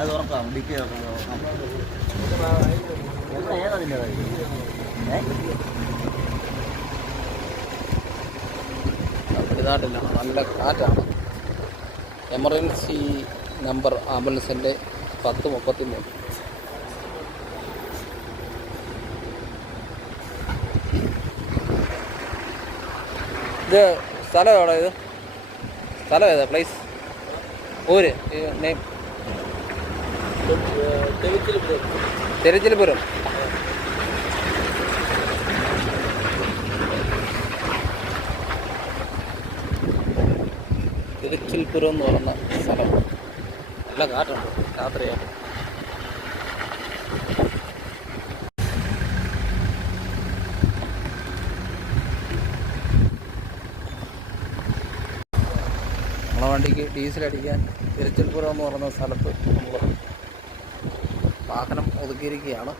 അത് ഉറപ്പാണ്. ഡിക്കി ഏതാ ഇതായിട്ടില്ല, നല്ല കാറ്റാണ്. എമർജൻസി നമ്പർ ആംബുലൻസിൻ്റെ 1033. ഇത് സ്ഥലം എവിടെ? ഇത് സ്ഥലം ഏതാ? പ്ലേസ് ഊര് നെയിം? തിരുച്ചിൽപുരം. തിരുച്ചിൽപുരം എന്ന് പറയുന്ന സ്ഥലം. നല്ല കാറ്റുണ്ട് രാത്രിയാണ്. നമ്മളെ വണ്ടിക്ക് ഡീസൽ അടിക്കാൻ തിരുച്ചിൽപുരം എന്ന് പറയുന്ന സ്ഥലത്ത് നമ്മൾ വാഹനം ഒതുക്കിയിരിക്കുകയാണ്.